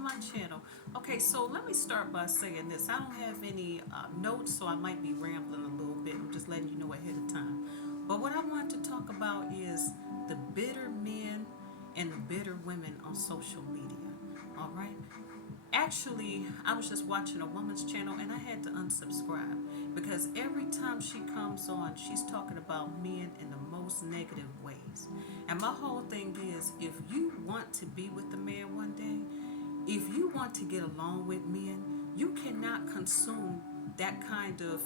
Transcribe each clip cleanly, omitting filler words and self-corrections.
to my channel. Okay, so let me start by saying this. I don't have any notes, so I might be rambling a little bit. I'm just letting you know ahead of time. But what I want to talk about is the bitter men and the bitter women on social media. All right. Actually, I was just watching a woman's channel and I had to unsubscribe because every time she comes on, she's talking about men in the most negative ways. And my whole thing is if you want to be with a man one day, if you want to get along with men, you cannot consume that kind of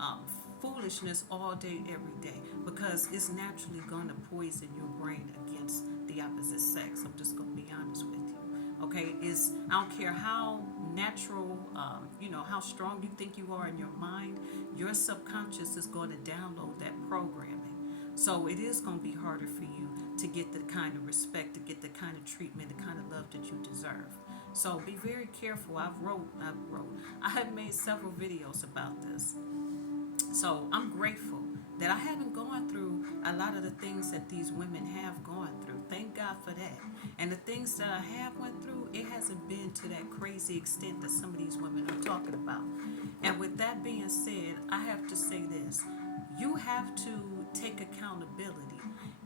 um, foolishness all day, every day, because it's naturally going to poison your brain against the opposite sex. I'm just going to be honest with you. Okay, is I don't care how natural, how strong you think you are in your mind, your subconscious is going to download that programming. So it is going to be harder for you to get the kind of respect, to get the kind of treatment, the kind of love that you deserve. So be very careful. I have made several videos about this. So I'm grateful that I haven't gone through a lot of the things that these women have gone through. Thank God for that. And the things that I have went through, it hasn't been to that crazy extent that some of these women are talking about. And with that being said, I have to say this. You have to take accountability.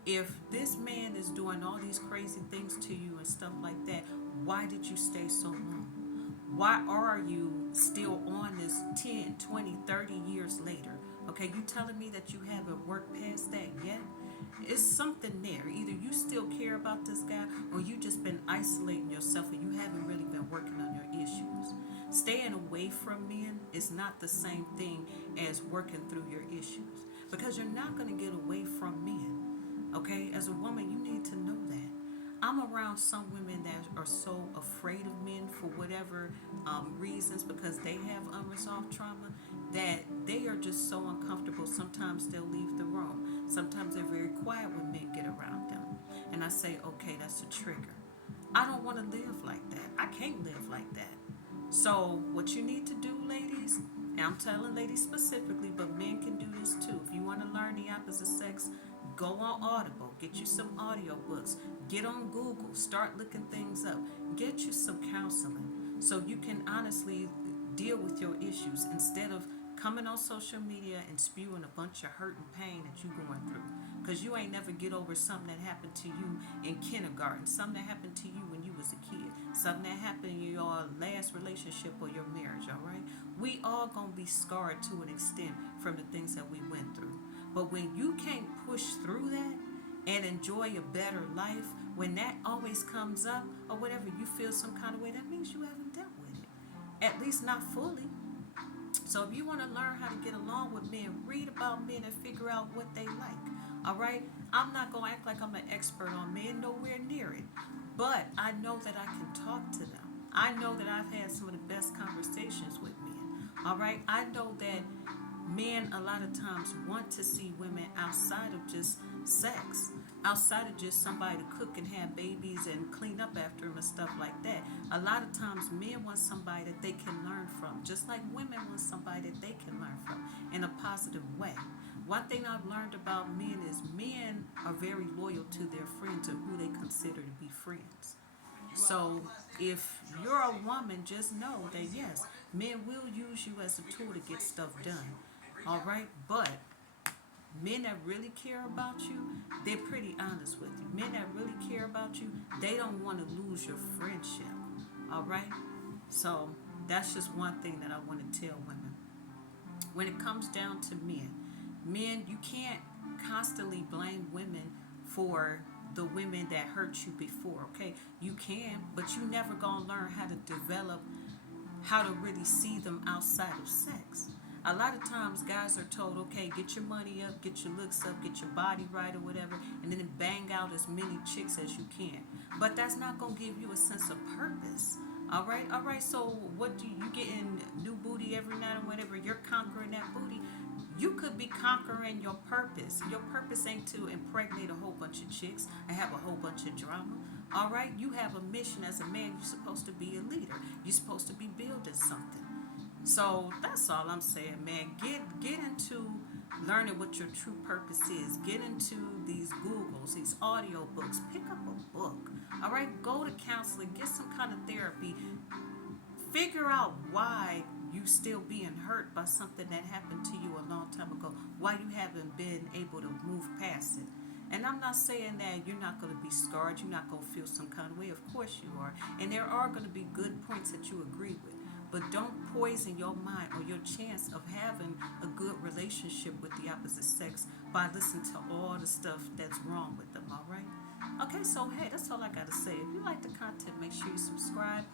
If this man is doing all these crazy things to you and stuff like that, why did you stay so long? Why are you still on this 10, 20, 30 years later? Okay, you telling me that you haven't worked past that yet? It's something there. Either you still care about this guy or you just been isolating yourself and you haven't really been working on your issues. Staying away from men is not the same thing as working through your issues because you're not going to get away from men. Okay, as a woman, you need to know that. I'm around some women that are so afraid of men for whatever reasons because they have unresolved trauma that they are just so uncomfortable. Sometimes they'll leave the room. Sometimes they're very quiet when men get around them. And I say, okay, that's a trigger. I don't want to live like that. I can't live like that. So, what you need to do, ladies, and I'm telling ladies specifically, but men can do this too. If you want to learn the opposite sex, go on Audible, get you some audio books, get on Google, start looking things up, get you some counseling so you can honestly deal with your issues instead of coming on social media and spewing a bunch of hurt and pain that you're going through. Because you ain't never get over something that happened to you in kindergarten, something that happened to you when you was a kid, something that happened in your last relationship or your marriage, all right? We all gonna be scarred to an extent from the things that we went through. But when you can't push through that and enjoy a better life, when that always comes up or whatever, you feel some kind of way, that means you haven't dealt with it. At least not fully. So if you want to learn how to get along with men, read about men and figure out what they like. All right? I'm not going to act like I'm an expert on men, nowhere near it. But I know that I can talk to them. I know that I've had some of the best conversations with men. All right? I know that men a lot of times want to see women outside of just sex, outside of just somebody to cook and have babies and clean up after them and stuff like that. A lot of times men want somebody that they can learn from, just like women want somebody that they can learn from in a positive way. One thing I've learned about men is men are very loyal to their friends or who they consider to be friends. So if you're a woman, just know that yes, men will use you as a tool to get stuff done. All right, but men that really care about you, they're pretty honest with you. Men that really care about you, they don't want to lose your friendship. All right, so that's just one thing that I want to tell women. When it comes down to men, you can't constantly blame women for the women that hurt you before. Okay, you can, but you never gonna learn how to develop how to really see them outside of sex. A lot of times guys are told, okay, get your money up, get your looks up, get your body right or whatever, and then bang out as many chicks as you can. But that's not going to give you a sense of purpose. All right, so what do you getting new booty every night or whatever, you're conquering that booty. You could be conquering your purpose. Your purpose ain't to impregnate a whole bunch of chicks and have a whole bunch of drama. All right, you have a mission as a man. You're supposed to be a leader. You're supposed to be building something. So that's all I'm saying, man. Get into learning what your true purpose is. Get into these Googles, these audio books. Pick up a book. All right, go to counseling, get some kind of therapy. Figure out why you still being hurt by something that happened to you a long time ago. Why you haven't been able to move past it. And I'm not saying that you're not going to be scarred, you're not going to feel some kind of way. Of course you are. And there are going to be good points that you agree with. But don't poison your mind or your chance of having a good relationship with the opposite sex by listening to all the stuff that's wrong with them, all right? Okay, so hey, that's all I got to say. If you like the content, make sure you subscribe.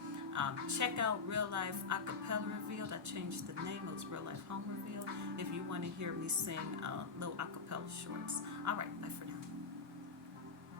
Check out Real Life Acapella Revealed. I changed the name, it was Real Life Home Revealed. If you want to hear me sing little acapella shorts. All right, bye for now.